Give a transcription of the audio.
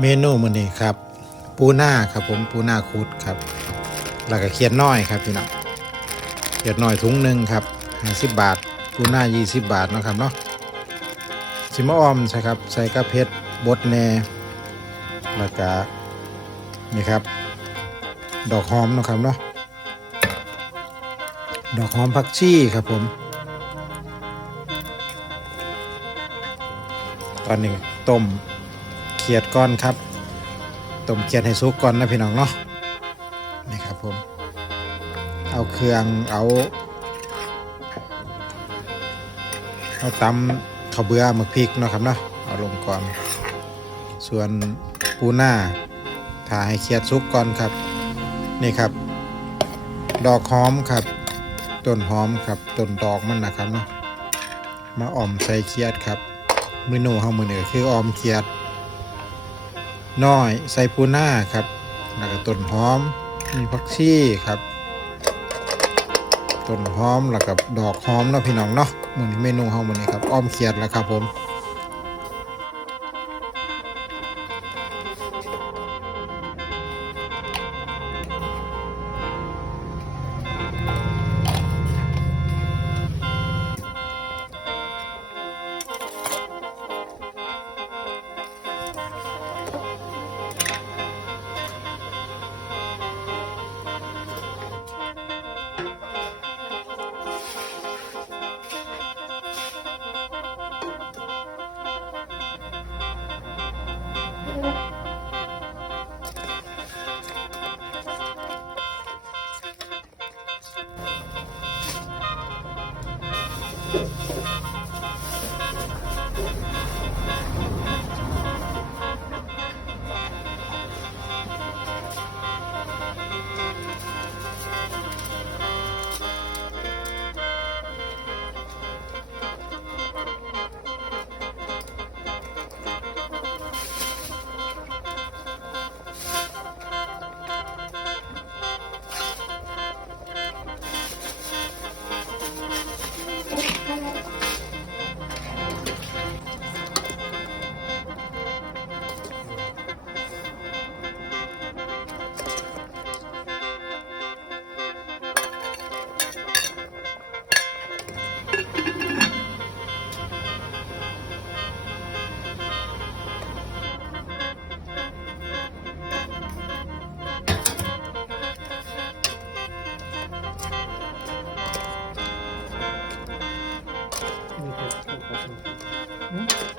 เมนูมื้อนี้ครับ ปูหน้าครับผมปูหน้าคุดครับแล้วก็เขียดน้อยครับพี่น้องเขียดน้อยถุงหนึ่งครับ50บาท ปูหน้า20บาทนะครับเนาะสิมาออมใช่ครับใส่กระเพชรบดแน่แล้วก็นี่ครับ ดอกหอมนะครับเนาะดอกหอมผักชีครับผม ตอนนี้ต้ม ขียดก้อนครับต้มเขียดให้สุกก่อนนะพี่น้องเนาะนี่ครับผมเอาเครื่องเอาเอาตำข้าวเบื่อหมึกพริกเนาะครับเนาะเอาลงก่อน ส่วนปูหน้าถ่าให้เขียดสุกก่อนครับ นี่ครับ ดอกหอมครับต้นหอมครับต้นดอกมันนะครับเนาะมาอ่อมใส่เขียดครับเมนูเฮามื้อนี้ก็คืออ่อมเขียด น้อยใส่ปูหน้าครับแล้วก็ต้นหอมมีผักชีครับต้นหอมแล้วกับดอกหอมเนาะพี่น้องเนาะมือนี้เมนูเฮามันนี้ครับอ้อมเขียดแล้วครับผม Hmm?